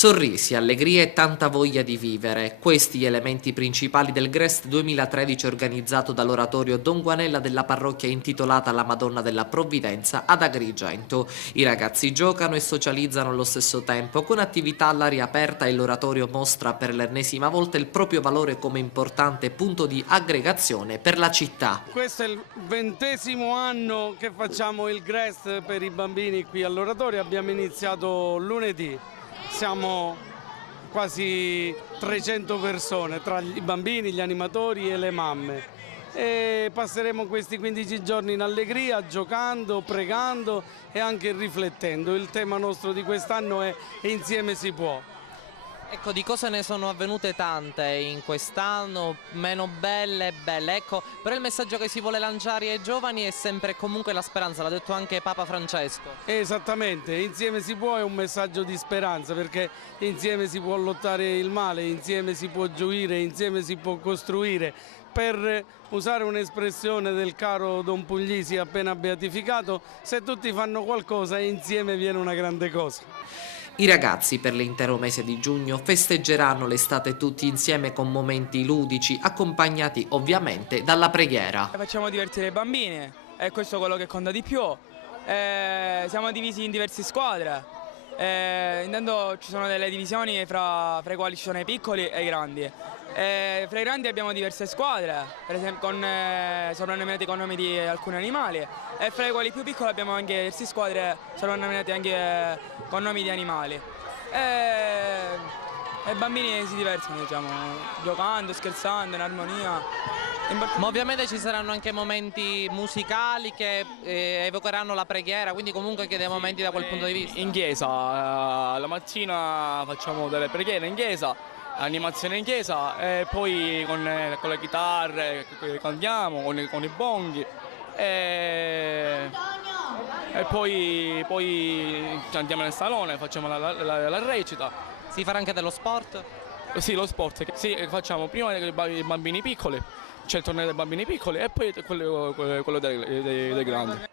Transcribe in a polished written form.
Sorrisi, allegria e tanta voglia di vivere. Questi gli elementi principali del GREST 2013 organizzato dall'oratorio Don Guanella della parrocchia intitolata alla Madonna della Provvidenza ad Agrigento. I ragazzi giocano e socializzano allo stesso tempo con attività all'aria aperta e l'oratorio mostra per l'ennesima volta il proprio valore come importante punto di aggregazione per la città. Questo è il 20° anno che facciamo il GREST per i bambini qui all'oratorio, abbiamo iniziato lunedì. Siamo quasi 300 persone tra i bambini, gli animatori e le mamme e passeremo questi 15 giorni in allegria, giocando, pregando e anche riflettendo. Il tema nostro di quest'anno è Insieme si può. Ecco, di cose ne sono avvenute tante in quest'anno, meno belle e belle, ecco, però il messaggio che si vuole lanciare ai giovani è sempre comunque la speranza, l'ha detto anche Papa Francesco. Esattamente, insieme si può è un messaggio di speranza, perché insieme si può lottare il male, insieme si può gioire, insieme si può costruire. Per usare un'espressione del caro Don Puglisi appena beatificato, se tutti fanno qualcosa insieme viene una grande cosa. I ragazzi per l'intero mese di giugno festeggeranno l'estate tutti insieme con momenti ludici, accompagnati ovviamente dalla preghiera. Facciamo divertire i bambini, e questo è quello che conta di più. Siamo divisi in diverse squadre. Intanto ci sono delle divisioni fra i quali ci sono i piccoli e i grandi. Fra i grandi abbiamo diverse squadre, per esempio sono nominati con nomi di alcuni animali, e fra i quali più piccoli abbiamo anche diverse squadre, sono nominati anche con nomi di animali. E i bambini si divertono, diciamo, giocando, scherzando, in armonia. Ma ovviamente ci saranno anche momenti musicali che evocheranno la preghiera, quindi comunque anche dei momenti da quel punto di vista. In chiesa, la mattina facciamo delle preghiere in chiesa, animazione in chiesa e poi con le chitarre cantiamo, con i bonghi e poi andiamo nel salone, facciamo la recita. Si farà anche dello sport? Sì, lo sport, sì, facciamo prima i bambini piccoli, c'è il torneo dei bambini piccoli e poi quello dei grandi.